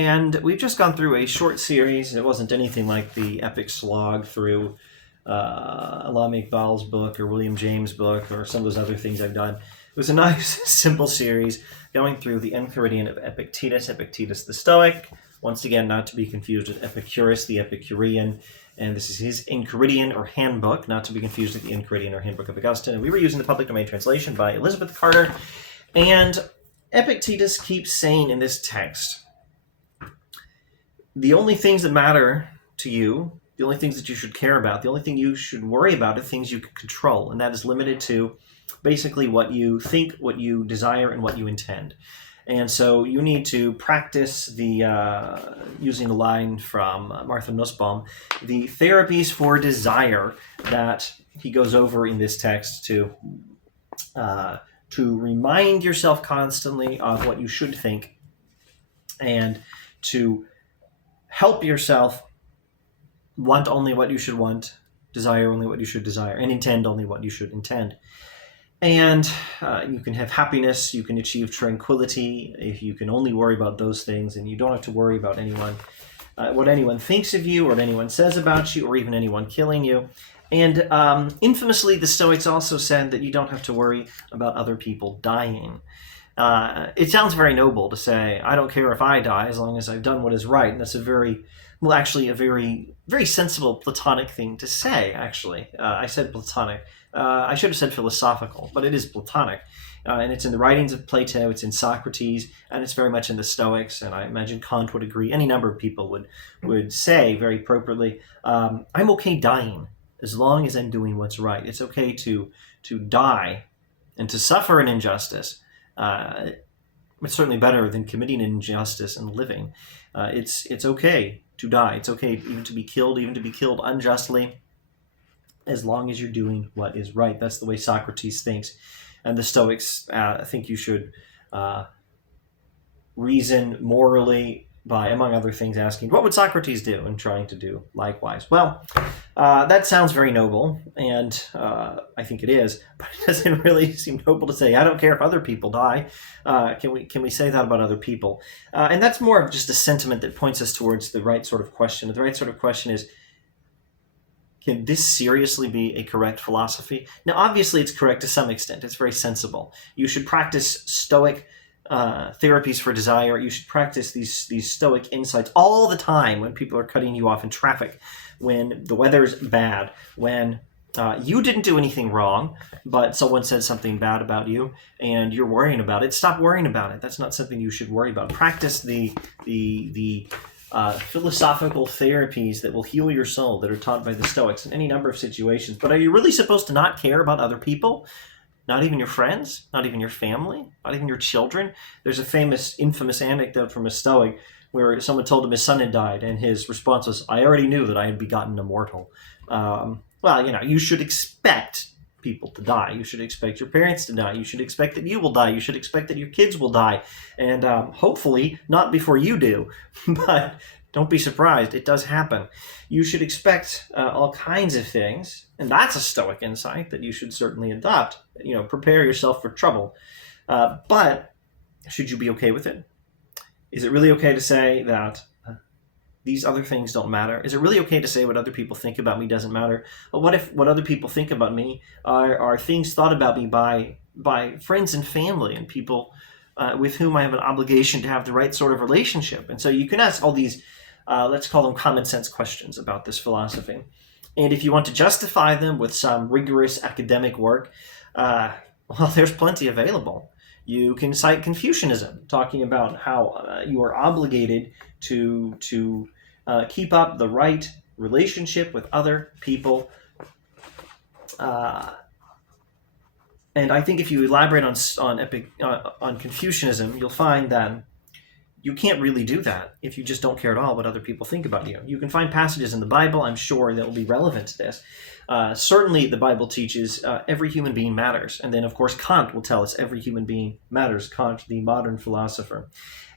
And we've just gone through a short series. It wasn't anything like the epic slog through Alami Iqbal's book or William James' book or some of those other things I've done. It was a nice, simple series going through the Enchiridion of Epictetus, Epictetus the Stoic. Once again, not to be confused with Epicurus the Epicurean. And this is his Enchiridion or Handbook, not to be confused with the Enchiridion or Handbook of Augustine. And we were using the public domain translation by Elizabeth Carter. And Epictetus keeps saying in this text, the only things that matter to you, the only things that you should care about, the only thing you should worry about are things you can control. And that is limited to basically what you think, what you desire, and what you intend. And so you need to practice the, using the line from Martha Nussbaum, the therapies for desire that he goes over in this text to remind yourself constantly of what you should think and to help yourself want only what you should want, desire only what you should desire, and intend only what you should intend. And you can have happiness, you can achieve tranquility if you can only worry about those things, and you don't have to worry about anyone, what anyone thinks of you, or what anyone says about you, or even anyone killing you. And infamously, the Stoics also said that you don't have to worry about other people dying. It sounds very noble to say, I don't care if I die as long as I've done what is right. And that's a very, very sensible Platonic thing to say, actually. I said Platonic. I should have said philosophical, but it is Platonic. And it's in the writings of Plato, it's in Socrates, and it's very much in the Stoics, and I imagine Kant would agree. Any number of people would say very appropriately, I'm okay dying as long as I'm doing what's right. It's okay to die and to suffer an injustice. It's certainly better than committing an injustice and living. It's okay to die. It's okay even to be killed unjustly, as long as you're doing what is right. That's the way Socrates thinks. And the Stoics think you should reason morally by, among other things, asking, what would Socrates do, and trying to do likewise. Well, that sounds very noble, and I think it is, but it doesn't really seem noble to say, I don't care if other people die. Can we say that about other people? And that's more of just a sentiment that points us towards the right sort of question. The right sort of question is, can this seriously be a correct philosophy? Now, obviously, it's correct to some extent. It's very sensible. You should practice Stoic therapies for desire. You should practice these Stoic insights all the time when people are cutting you off in traffic, when the weather's bad, when you didn't do anything wrong, but someone said something bad about you and you're worrying about it. Stop worrying about it. That's not something you should worry about. Practice the philosophical therapies that will heal your soul that are taught by the Stoics in any number of situations. But are you really supposed to not care about other people? Not even your friends, not even your family, not even your children. There's a infamous anecdote from a Stoic where someone told him his son had died, and his response was, I already knew that I had begotten a mortal. Well, you should expect people to die. You should expect your parents to die. You should expect that you will die. You should expect that your kids will die. And hopefully not before you do, but don't be surprised. It does happen. You should expect all kinds of things, and that's a Stoic insight that you should certainly adopt. Prepare yourself for trouble. But should you be okay with it? Is it really okay to say that these other things don't matter? Is it really okay to say what other people think about me doesn't matter? Well, what if what other people think about me are things thought about me by friends and family and people with whom I have an obligation to have the right sort of relationship? And so you can ask all these, let's call them common sense questions about this philosophy. And if you want to justify them with some rigorous academic work, well, there's plenty available. You can cite Confucianism, talking about how you are obligated to keep up the right relationship with other people. And I think if you elaborate on Confucianism, you'll find that you can't really do that if you just don't care at all what other people think about you. You can find passages in the Bible, I'm sure, that will be relevant to this. Certainly, the Bible teaches every human being matters. And then, of course, Kant will tell us every human being matters, Kant, the modern philosopher.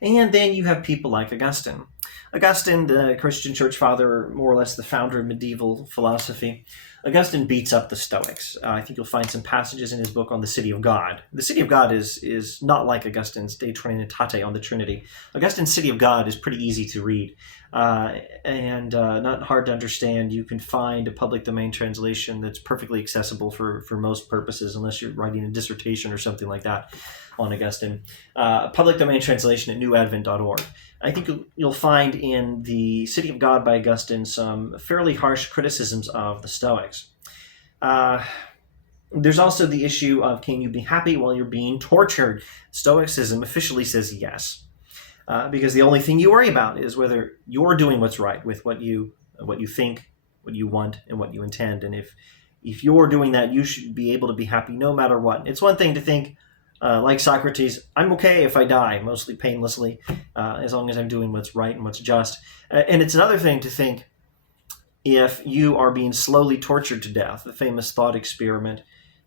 And then you have people like Augustine. Augustine, the Christian church father, more or less the founder of medieval philosophy, Augustine beats up the Stoics. I think you'll find some passages in his book on the City of God. The City of God is not like Augustine's De Trinitate on the Trinity. Augustine's City of God is pretty easy to read and not hard to understand. You can find a public domain translation that's perfectly accessible for most purposes, unless you're writing a dissertation or something like that on Augustine. Public domain translation at newadvent.org. I think you'll find in the City of God by Augustine some fairly harsh criticisms of the Stoics. There's also the issue of, can you be happy while you're being tortured? Stoicism officially says yes, because the only thing you worry about is whether you're doing what's right with what you think, what you want, and what you intend. And if you're doing that, you should be able to be happy no matter what. It's one thing to think, like Socrates, I'm okay if I die, mostly painlessly, as long as I'm doing what's right and what's just. And it's another thing to think, if you are being slowly tortured to death, the famous thought experiment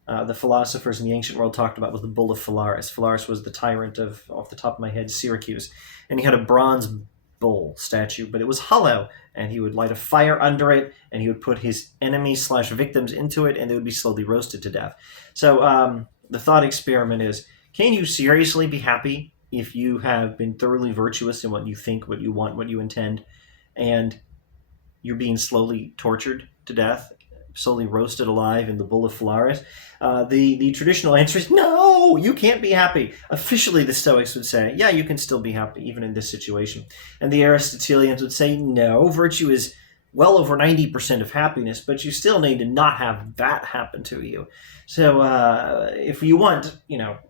the philosophers in the ancient world talked about was the bull of Phalaris. Phalaris was the tyrant of, off the top of my head, Syracuse. And he had a bronze bull statue, but it was hollow, and he would light a fire under it, and he would put his enemies/victims into it, and they would be slowly roasted to death. So the thought experiment is, can you seriously be happy if you have been thoroughly virtuous in what you think, what you want, what you intend, and you're being slowly tortured to death, slowly roasted alive in the bull of Phalaris? The traditional answer is no, you can't be happy. Officially, the Stoics would say, yeah, you can still be happy, even in this situation. And the Aristotelians would say, no, virtue is well over 90% of happiness, but you still need to not have that happen to you. So if you want,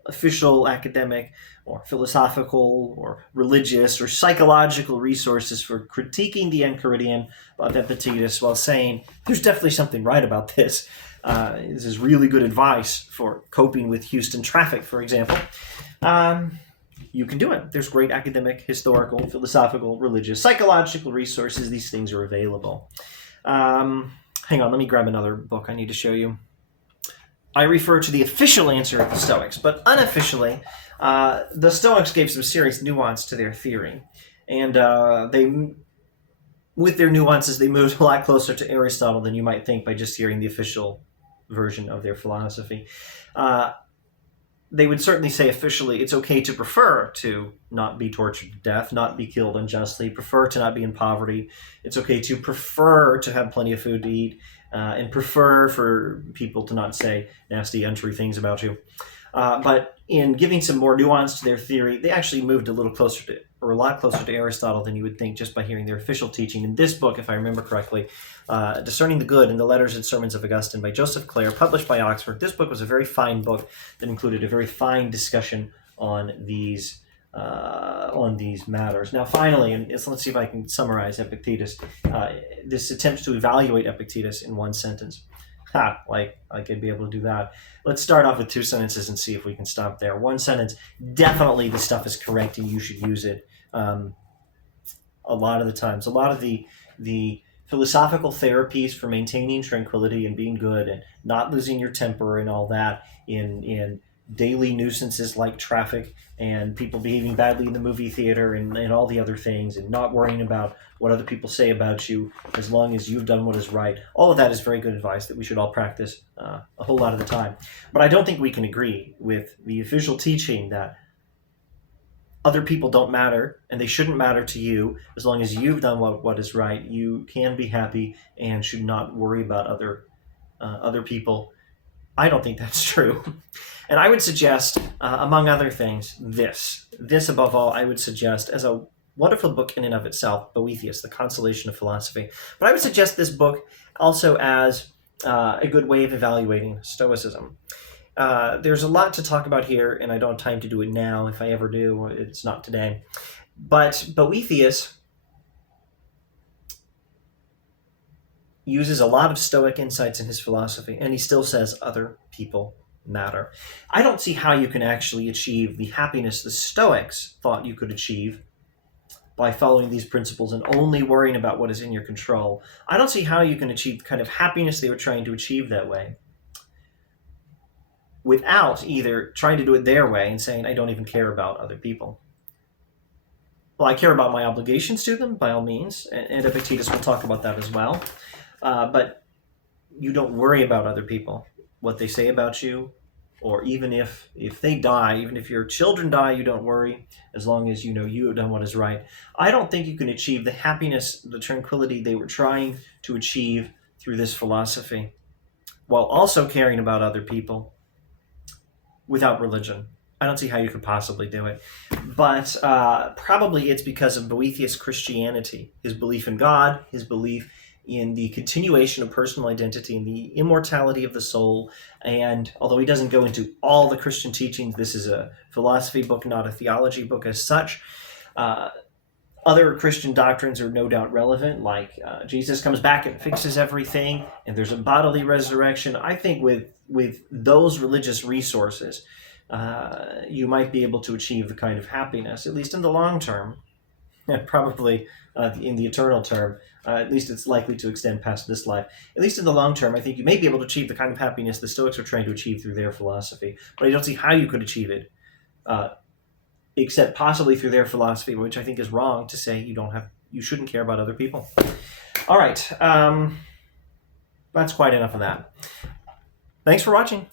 official academic or philosophical or religious or psychological resources for critiquing the Enchiridion about Epictetus while saying, there's definitely something right about this. This is really good advice for coping with Houston traffic, for example. You can do it. There's great academic, historical, philosophical, religious, psychological resources. These things are available. Hang on, let me grab another book I need to show you. I refer to the official answer of the Stoics, but unofficially, the Stoics gave some serious nuance to their theory. And with their nuances, they moved a lot closer to Aristotle than you might think by just hearing the official version of their philosophy. They would certainly say officially it's okay to prefer to not be tortured to death, not be killed unjustly, prefer to not be in poverty. It's okay to prefer to have plenty of food to eat, and prefer for people to not say nasty, untrue things about you. But in giving some more nuance to their theory, they actually moved a lot closer to Aristotle than you would think just by hearing their official teaching. In this book, if I remember correctly, Discerning the Good in the Letters and Sermons of Augustine by Joseph Clare, published by Oxford. This book was a very fine book that included a very fine discussion on these matters. Now, finally, and let's see if I can summarize Epictetus. This attempts to evaluate Epictetus in one sentence. Like I'd be able to do that. Let's start off with two sentences and see if we can stop there. One sentence, definitely this stuff is correct and you should use it. A lot of the times, a lot of the philosophical therapies for maintaining tranquility and being good and not losing your temper and all that in daily nuisances like traffic and people behaving badly in the movie theater and all the other things, and not worrying about what other people say about you as long as you've done what is right. All of that is very good advice that we should all practice a whole lot of the time. But I don't think we can agree with the official teaching that other people don't matter and they shouldn't matter to you as long as you've done what is right. You can be happy and should not worry about other people. I don't think that's true. And I would suggest, among other things, this above all, I would suggest as a wonderful book in and of itself, Boethius, The Consolation of Philosophy. But I would suggest this book also as a good way of evaluating Stoicism. There's a lot to talk about here, and I don't have time to do it now. If I ever do, it's not today. But Boethius uses a lot of Stoic insights in his philosophy, and he still says other people matter. I don't see how you can actually achieve the happiness the Stoics thought you could achieve by following these principles and only worrying about what is in your control. I don't see how you can achieve the kind of happiness they were trying to achieve that way without either trying to do it their way and saying, I don't even care about other people. Well, I care about my obligations to them, by all means, and Epictetus will talk about that as well. But you don't worry about other people, what they say about you, or even if they die, even if your children die, you don't worry, as long as you know you have done what is right. I don't think you can achieve the happiness, the tranquility they were trying to achieve through this philosophy, while also caring about other people without religion. I don't see how you could possibly do it. But probably it's because of Boethius Christianity, his belief in God, his belief in the continuation of personal identity and the immortality of the soul. And although he doesn't go into all the Christian teachings, this is a philosophy book, not a theology book as such. Other Christian doctrines are no doubt relevant, like Jesus comes back and fixes everything, and there's a bodily resurrection. I think with those religious resources, you might be able to achieve the kind of happiness, at least in the long term, and probably in the eternal term. At least it's likely to extend past this life. At least in the long term, I think you may be able to achieve the kind of happiness the Stoics are trying to achieve through their philosophy. But I don't see how you could achieve it, except possibly through their philosophy, which I think is wrong to say you shouldn't care about other people. All right, that's quite enough of that. Thanks for watching.